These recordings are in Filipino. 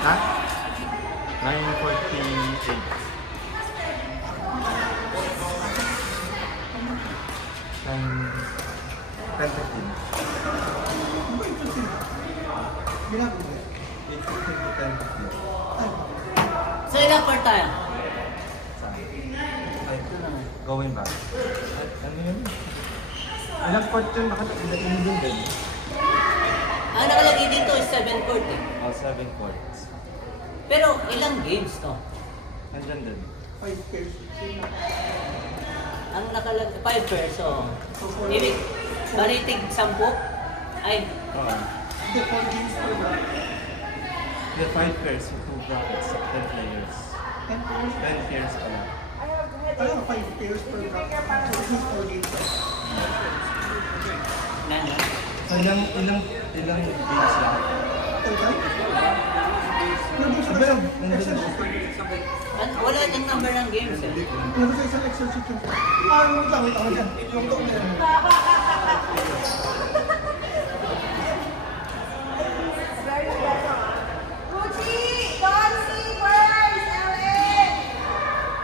Ha? 9:48. 10:15. Ginagawa. 8:15 to 10:15. So ilang court tayo? Ay, going back. Ano yun? Ilang court yun? Nakatagin din. Ang nakalagay dito is 7 court eh. Oh, 7 courts. Pero ilang games to? Nandyan din. 5 pairs. Ang nakalagay, 5 pairs, so... Ibig, baritig 10? Ay, Oo. The 4 games per bracket. The 5 pairs with 2 brackets, 10 players. 10 pairs. 10 pairs pala. Ano, 5 pairs per bracket. So this is 4 games. nana. So, ilang games lang? Total? Nandun sa Meron, Excel nandun. sheet. Wala yung number ng games eh. Nandun sa isang Excel sheet yun. Wait lang dyan. Yung taon na yan.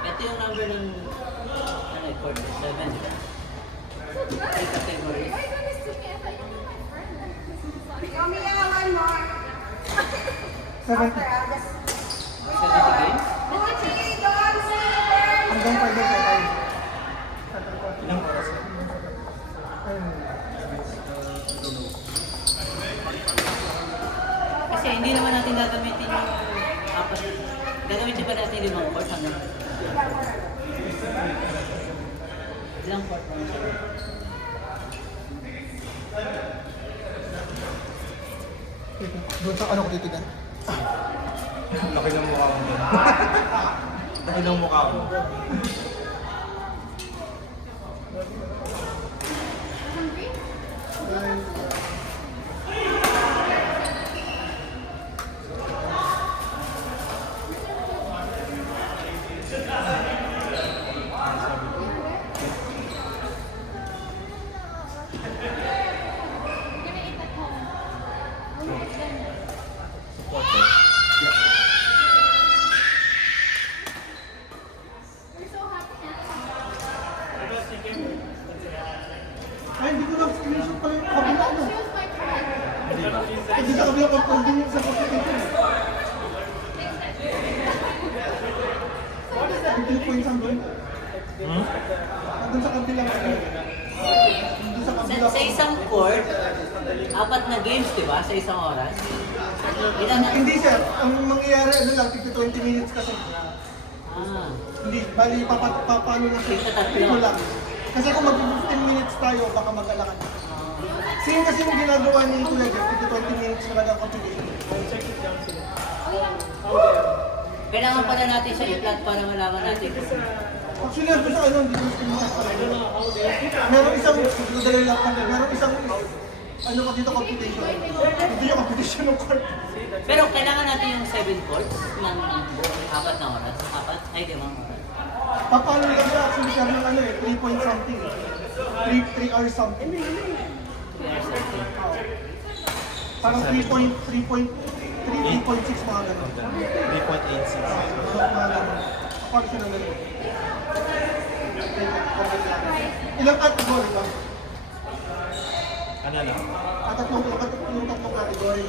Ito yung number ng ano, court 7. 3 categories. 70. 70 games? Hanggang 5 na tayo. Ilang oras na? Kasi hindi naman natin gagamitin yung apat. Gagamitin ba natin yung 5 court hanggang? Ilang court lang siya? Doon sa ano ko titigan? Laki ng mukha mo doon. Laki ng mukha mo. Ay, hindi ko lang screenshot pala yung kabila, no? Hindi sa kabila pag din yung sa competition. 15 points ang doon. Doon sa kabila. Doon sa kabila. Sa isang court, 4 na games, di ba? Sa isang oras. Ilan na? Hindi sir, ang mangyayari ano lang, 20 minutes kasi. Ah. Hindi, bali paano lang siya. Sa tatlo. Ito lang. Kasi kung mag-15 minutes tayo, baka mag-alakan. Same kasi yung ginagawa ni Kuya Jeff, 20 minutes na lang ang competition. Kailangan pala natin siya i-plot para malaman natin. Actually, ando sa ano, hindi ko minutes pa rin. Meron isang, madali lang kami, meron isang, ano pa dito, competition. Hindi yung competition ng court. Pero kailangan natin yung 7 courts ng 4 na oras. 4? Ay, 5 oras. Paano lang siya, actually siya ng ano eh, 3 point something. 3 hours something. Kaya something. Parang 3.6 mga gano'n. 3.86. Mga gano'n. Paano siya ng gano'n? Ilang category ba? Ano lang? Yung tatlong category.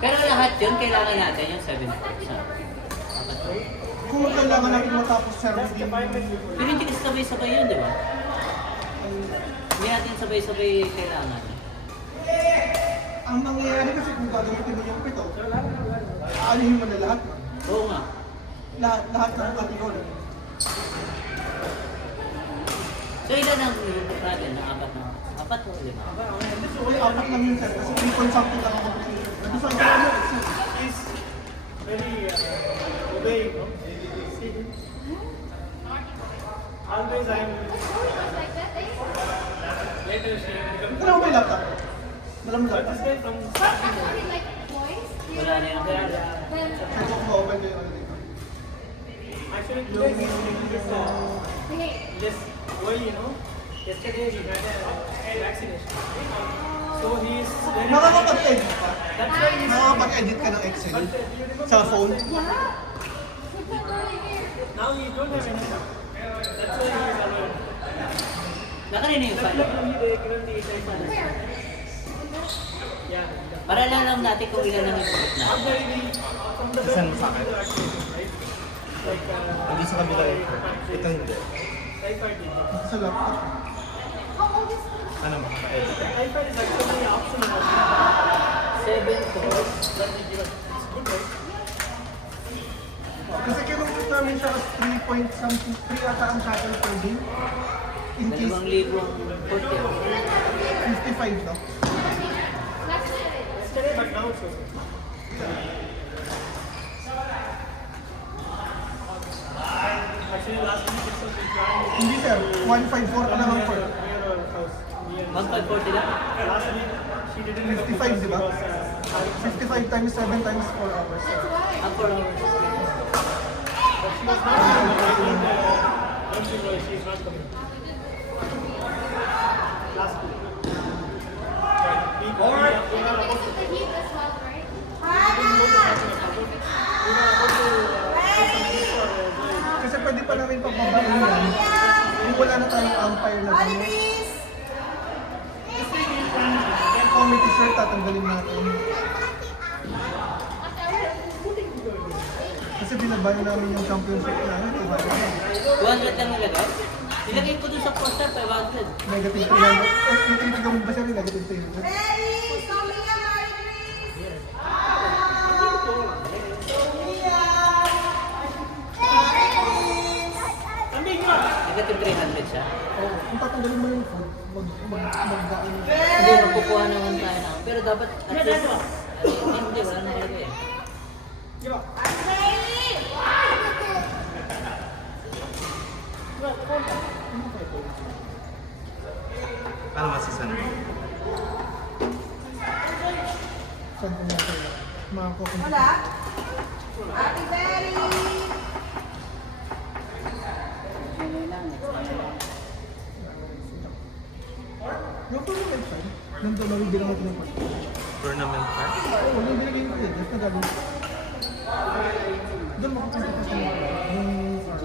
Pero lahat yun, kailangan natin yung 7 courts. Kung kailangan natin matapos sir, hindi mo Pero hindi kasi sabay-sabay yun, di ba? Hindi natin sabay-sabay kailangan. ang mangyayari kasi kung gagamitin mo yung pito, aalihin mo na lahat. Oo nga. Lahat ng category. So ilan ang nilulok natin na 4 na? 4 o 5? So, 4 lang yun sir, kasi 3 point something lang ang competition. Nandun sa ano, Is very obeying, no? Always I'm later she becomes Wala mo ba yung laptop? Wala mo laptop? this guy from starting Wala na yung Check ko kung open yung ano dito. actually today we this just well, you know, yesterday we had a vaccination. So So he's very... Nakakapag-edit ka? That's why he's... Nakakapag-edit ka ng Excel? Sa phone? Now he don't have any time. That's why he is alone. Nakanina yung file. Yeah. Para lang lang natin kung ilan ang ipagod na. After from the Saan mo sa akin? right? Like, Hindi sa kabila yung ito hindi. iPad is Sa laptop. Ano makaka-edit? iPad is actually optional. 7 to. That we give us. It's good, right? Kasi kinukot namin siya as 3 point something, 3 ata ang shuttle per day. In case 2,000 per day. 55, no? Yesterday, but now it's okay. Actually, last week it was planned Hindi sir, 154 ka naman per. near our house. Near 1,540 lang. last week, she didn't 55, di ba? because, 55 times 7 times 4 hours. Ang 4 hours. but she was not coming. Don't you know, she's not coming. Last week. We were about to Kasi pwede pa namin pagbabain yan. Kung wala na tayong umpire na gano'n. Committee shirt, tatanggalin natin. Kasi binabayo namin yung championship namin. Diba? 200 lang nilagay? Nilagay ko dun sa poster, 500. Negative 300. Yung tinitigam mo ba siya rin? Negative 300. Negative 300 siya. Oh, kung tatanggalin mo yung food, magdaan. Hindi, magkukuha naman tayo na. Pero dapat, at least, hindi, wala na nilagay eh. Ano masisan? Saan ko natin? Makakukunti. Wala? Ate Berry! Yung tournament fan, nandun na rin din ako tinapos. Tournament pa? Oo, yung binigay ko yun. Just na gano'n. Doon makakunti ka sa yung farm.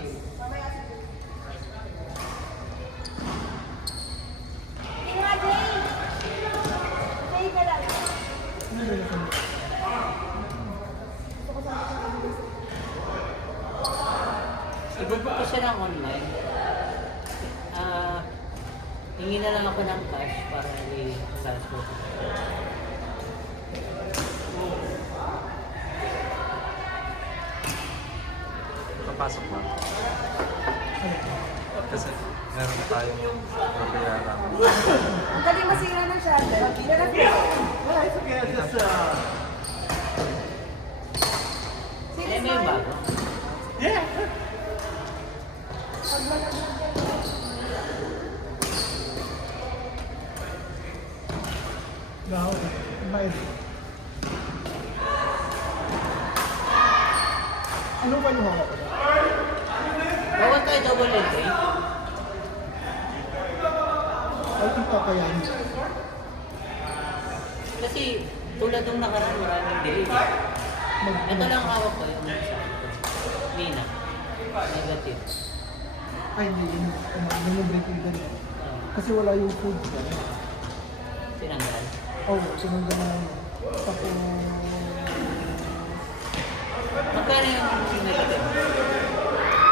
I-book ko siya ng online. Hingi na lang ako ng cash para i-transport. Papasok ba? Kasi meron na tayong babayaran. Ang galing masira ng shuttle. Pero Eh, may bago. Gawin. Bayad. Ano ba yung hawak ko? Bawal tayo double entry. Ay, ito pa yan. Kasi tulad nung nakaraan, maraming delay. Ito lang hawak ko yung sa Nina. Negative. Ay, hindi. Yung break even. Kasi wala yung food. Tinanggal. Oh, sinundan na namin. Tapos, Magkano yung negative?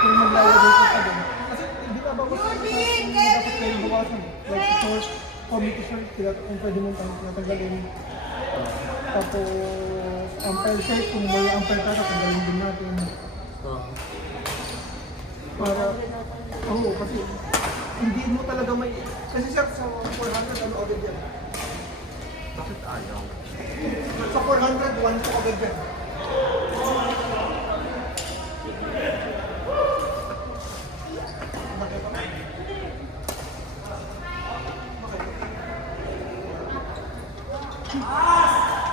kung maglalagay ko sa doon. Kasi hindi na ba dapat kayo bawasan. Like short, committee shirt, kung pwede mong natanggalin. Tapos, umpire shirt, kung may umpire ka, tatanggalin din natin. Oo. Para, oo, kasi hindi mo talaga may, kasi sir, sa 400, ano agad yan? Bakit ayaw? Sa 400, once ko agad yan. Bakit?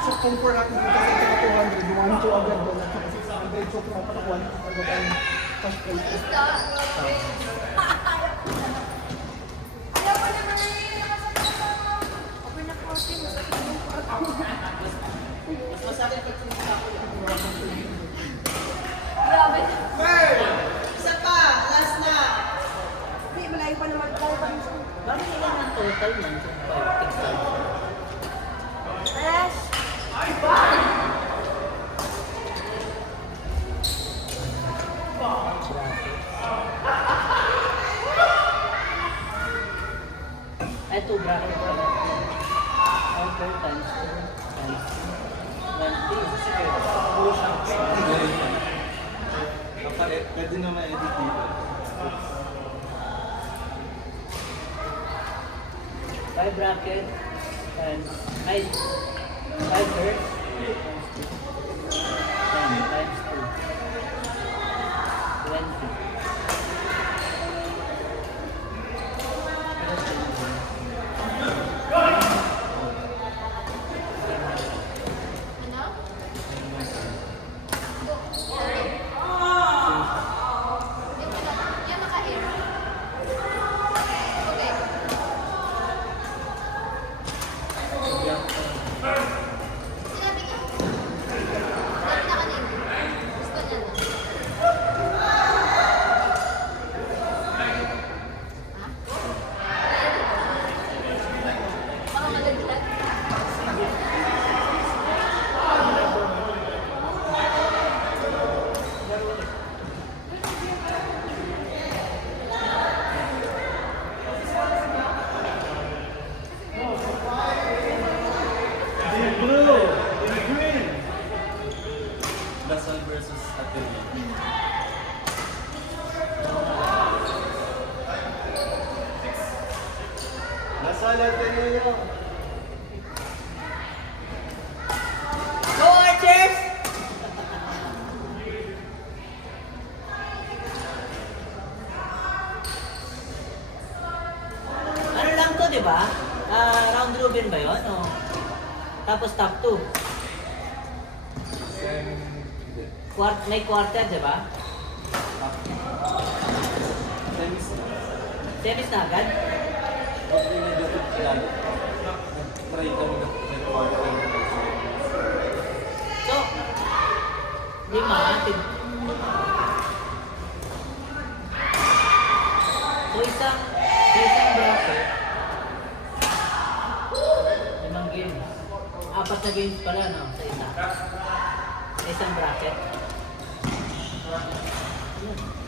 So kung 400 kasi ito na 200, yung 1 agad doon at saka 600, so kung mapatakwan, agad ang cash price. Ayaw ko naman. Open na po. Mas masakit pag sinisa ko lang. Grabe. Isa pa! Last na! Hindi, malayo pa naman. Malayo pa rin siya. Bakit ilan ang total man? 5, 6, 7. Yes. Ay, 2 bracket pa lang. Over times 2 times 2. 20. Pwede naman edit dito. 5 bracket times 5 hertz times 2 20. Yan naka-air. Okay. Sinabi niya. Sinabi na kanina. Gusto niya na. Ha? Baka malaglag. Lasal versus Atelier. Lasal Atelier. Go Archers! Ano lang to, di ba? Round robin ba yun? O? Tapos top 2. May quarter, di ba? Semis na. Semis na agad? Huwag yung negative lalo. Try kami na quarter. So, lima, so isang bracket, 5 games. 4 na games pala, no? Sa isa. Sa isang bracket. Yun.